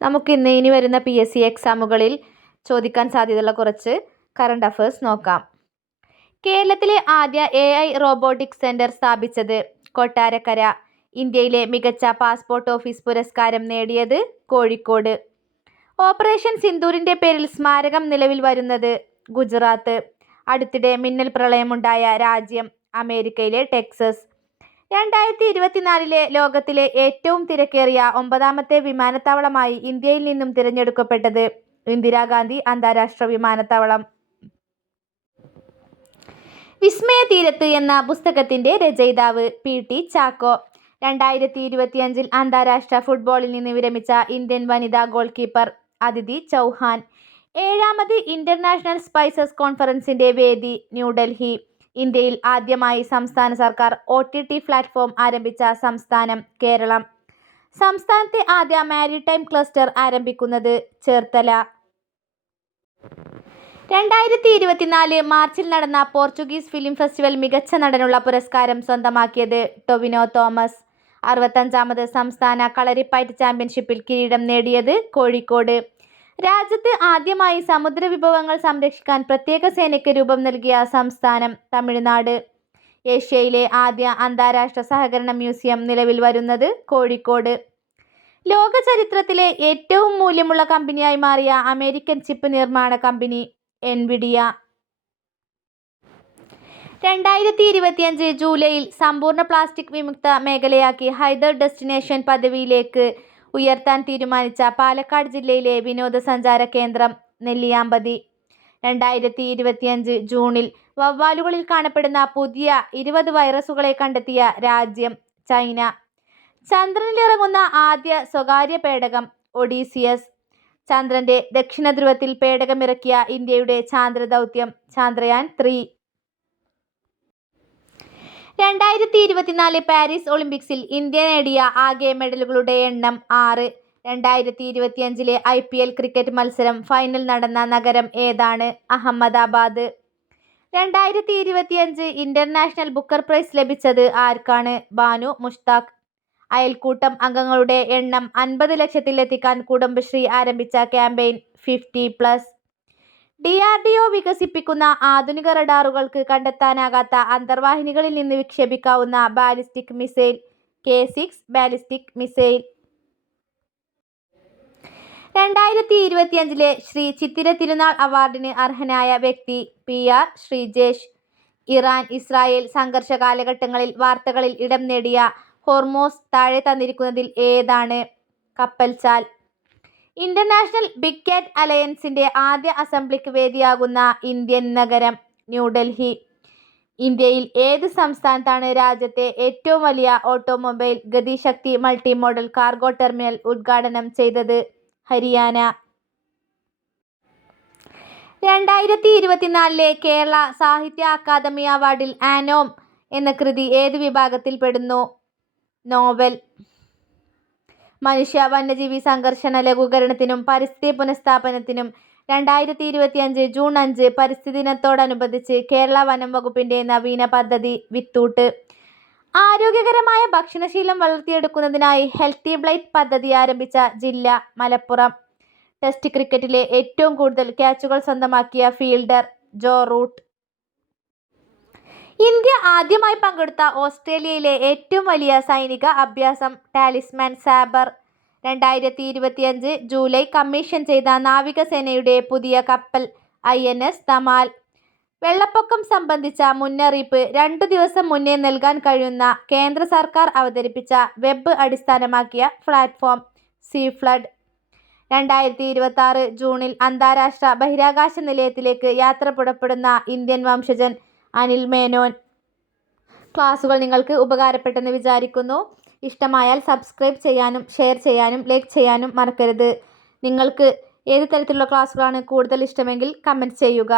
നമുക്കിന്ന് ഇനി വരുന്ന PSC എക്സാമുകളിൽ ചോദിക്കാൻ സാധ്യതയുള്ള കുറച്ച് കറണ്ട് അഫയേഴ്സ് നോക്കാം. കേരളത്തിലെ ആദ്യ AI റോബോട്ടിക്സ് സെന്റർ സ്ഥാപിച്ചത് കൊട്ടാരക്കര. ഇന്ത്യയിലെ മികച്ച പാസ്പോർട്ട് ഓഫീസ് പുരസ്കാരം നേടിയത് കോഴിക്കോട്. ഓപ്പറേഷൻ സിന്ദൂരിന്റെ പേരിൽ സ്മാരകം നിലവിൽ വരുന്നത് ഗുജറാത്ത്. അടുത്തിടെ മിന്നൽ പ്രളയമുണ്ടായ രാജ്യം അമേരിക്കയിലെ ടെക്സസ്. 2024 ലോകത്തിലെ ഏറ്റവും തിരക്കേറിയ 9ാമത്തെ വിമാനത്താവളമായി ഇന്ത്യയിൽ നിന്നും തിരഞ്ഞെടുക്കപ്പെട്ടത് ഇന്ദിരാഗാന്ധി അന്താരാഷ്ട്ര വിമാനത്താവളം. വിസ്മയതീരത്ത് എന്ന പുസ്തകത്തിന്റെ രചയിതാവ് PT ചാക്കോ. 2025 അന്താരാഷ്ട്ര ഫുട്ബോളിൽ നിന്ന് വിരമിച്ച ഇന്ത്യൻ വനിതാ ഗോൾ കീപ്പർ അദിതി ചൗഹാൻ. 7ാമത് ഇന്റർനാഷണൽ സ്പൈസസ് കോൺഫറൻസിന്റെ വേദി ന്യൂഡൽഹി. ഇന്ത്യയിൽ ആദ്യമായി സംസ്ഥാന സർക്കാർ OTT പ്ലാറ്റ്ഫോം ആരംഭിച്ച സംസ്ഥാനം കേരളം. സംസ്ഥാനത്തെ ആദ്യ മാരിടൈം ക്ലസ്റ്റർ ആരംഭിക്കുന്നത് ചേർത്തല. 2024 മാർച്ചിൽ നടന്ന പോർച്ചുഗീസ് ഫിലിം ഫെസ്റ്റിവൽ മികച്ച നടനുള്ള പുരസ്കാരം സ്വന്തമാക്കിയത് ടൊവിനോ തോമസ്. 65ാമത് സംസ്ഥാന കളരിപ്പയറ്റ് ചാമ്പ്യൻഷിപ്പിൽ കിരീടം നേടിയത് കോഴിക്കോട്. രാജ്യത്ത് ആദ്യമായി സമുദ്ര വിഭവങ്ങൾ സംരക്ഷിക്കാൻ പ്രത്യേക സേനയ്ക്ക് രൂപം നൽകിയ സംസ്ഥാനം തമിഴ്നാട്. ഏഷ്യയിലെ ആദ്യ അന്താരാഷ്ട്ര സഹകരണ മ്യൂസിയം നിലവിൽ വരുന്നത് കോഴിക്കോട്. ലോക ചരിത്രത്തിലെ ഏറ്റവും മൂല്യമുള്ള കമ്പനിയായി മാറിയ അമേരിക്കൻ ചിപ്പ് നിർമ്മാണ കമ്പനി എൻവിഡിയ. 2025 ജൂലൈയിൽ സമ്പൂർണ്ണ പ്ലാസ്റ്റിക് വിമുക്ത മേഖലയാക്കി ഹൈദർ ഡെസ്റ്റിനേഷൻ പദവിയിലേക്ക് ഉയർത്താൻ തീരുമാനിച്ച പാലക്കാട് ജില്ലയിലെ വിനോദസഞ്ചാര കേന്ദ്രം നെല്ലിയാമ്പതി. 2025 ജൂണിൽ വവ്വാലുകളിൽ കാണപ്പെടുന്ന പുതിയ 20 വൈറസുകളെ കണ്ടെത്തിയ രാജ്യം ചൈന. ചന്ദ്രനിലിറങ്ങുന്ന ആദ്യ സ്വകാര്യ പേടകം ഒഡീസിയസ്. ചന്ദ്രന്റെ ദക്ഷിണധ്രുവത്തിൽ പേടകമിറക്കിയ ഇന്ത്യയുടെ ചാന്ദ്രദൗത്യം ചാന്ദ്രയാൻ 3. 2024 പാരീസ് ഒളിമ്പിക്സിൽ ഇന്ത്യ നേടിയ ആകെ മെഡലുകളുടെ എണ്ണം 6. 2025 IPL ക്രിക്കറ്റ് മത്സരം ഫൈനൽ നടന്ന നഗരം ഏതാണ്? അഹമ്മദാബാദ്. 2025 ഇന്റർനാഷണൽ ബുക്കർ പ്രൈസ് ലഭിച്ചത് ആർക്കാണ്? ബാനു മുഷ്താഖ്. അയൽക്കൂട്ടം അംഗങ്ങളുടെ എണ്ണം 50 ലക്ഷത്തിൽ എത്തിക്കാൻ കുടുംബശ്രീ ആരംഭിച്ച ക്യാമ്പയിൻ 50+. DRDO വികസിപ്പിക്കുന്ന ആധുനിക റഡാറുകൾക്ക് കണ്ടെത്താനാകാത്ത അന്തർവാഹിനികളിൽ നിന്ന് വിക്ഷേപിക്കാവുന്ന ballistic missile K6 ballistic missile. 2025 Sree Chithira Thirunal അവാർഡിന് അർഹനായ വ്യക്തി PR ശ്രീജേഷ്. ഇറാൻ ഇസ്രായേൽ സംഘർഷ കാലഘട്ടങ്ങളിൽ വാർത്തകളിൽ ഇടം നേടിയ ഹോർമോസ് താഴെ തന്നിരിക്കുന്നതിൽ ഏതാണ്? കപ്പൽച്ചാൽ. ഇന്റർനാഷണൽ ബിഗ് കാറ്റ് അലയൻസിന്റെ ആദ്യ അസംബ്ലിക്ക് വേദിയാകുന്ന ഇന്ത്യൻ നഗരം ന്യൂഡൽഹി. ഇന്ത്യയിൽ ഏത് സംസ്ഥാനത്താണ് രാജ്യത്തെ ഏറ്റവും വലിയ automobile Gati Shakti multi model cargo terminal ഉദ്ഘാടനം ചെയ്തത്? ഹരിയാന. 2024 കേരള സാഹിത്യ അക്കാദമി അവാർഡിൽ ആനോം എന്ന കൃതി ഏത് വിഭാഗത്തിൽ പെടുന്നു? നോവൽ. മനുഷ്യ വന്യജീവി സംഘർഷണ ലഘൂകരണത്തിനും പരിസ്ഥിതി പുനഃസ്ഥാപനത്തിനും 2025 ജൂൺ 5 പരിസ്ഥിതി ദിനത്തോടനുബന്ധിച്ച് കേരള വനം വകുപ്പിന്റെ നവീന പദ്ധതി വിത്തൂട്ട്. ആരോഗ്യകരമായ ഭക്ഷണശീലം വളർത്തിയെടുക്കുന്നതിനായി ഹെൽത്തി ബ്ലൈറ്റ് പദ്ധതി ആരംഭിച്ച ജില്ല മലപ്പുറം. ടെസ്റ്റ് ക്രിക്കറ്റിലെ ഏറ്റവും കൂടുതൽ ക്യാച്ചുകൾ സ്വന്തമാക്കിയ ഫീൽഡർ ജോ റൂട്ട്. ഇന്ത്യ ആദ്യമായി പങ്കെടുത്ത ഓസ്ട്രേലിയയിലെ ഏറ്റവും വലിയ സൈനിക അഭ്യാസം ടാലിസ്മാൻ സാബർ. 2025 ജൂലൈ കമ്മീഷൻ ചെയ്ത നാവികസേനയുടെ പുതിയ കപ്പൽ INS തമാൽ. വെള്ളപ്പൊക്കം സംബന്ധിച്ച മുന്നറിയിപ്പ് 2 ദിവസം മുന്നേ നൽകാൻ കഴിയുന്ന കേന്ദ്ര സർക്കാർ അവതരിപ്പിച്ച വെബ് അടിസ്ഥാനമാക്കിയ പ്ലാറ്റ്ഫോം സീ ഫ്ലഡ്. 2026 ജൂണിൽ അന്താരാഷ്ട്ര ബഹിരാകാശ നിലയത്തിലേക്ക് യാത്ര പുറപ്പെടുന്ന ഇന്ത്യൻ വംശജൻ അനിൽ മേനോൻ. ക്ലാസുകൾ നിങ്ങൾക്ക് ഉപകാരപ്പെട്ടെന്ന് വിചാരിക്കുന്നു. ഇഷ്ടമായാൽ സബ്സ്ക്രൈബ് ചെയ്യാനും ഷെയർ ചെയ്യാനും ലൈക്ക് ചെയ്യാനും മറക്കരുത്. നിങ്ങൾക്ക് ഏത് തരത്തിലുള്ള ക്ലാസ്സുകളാണ് കൂടുതൽ ഇഷ്ടമെങ്കിൽ കമൻറ്റ് ചെയ്യുക.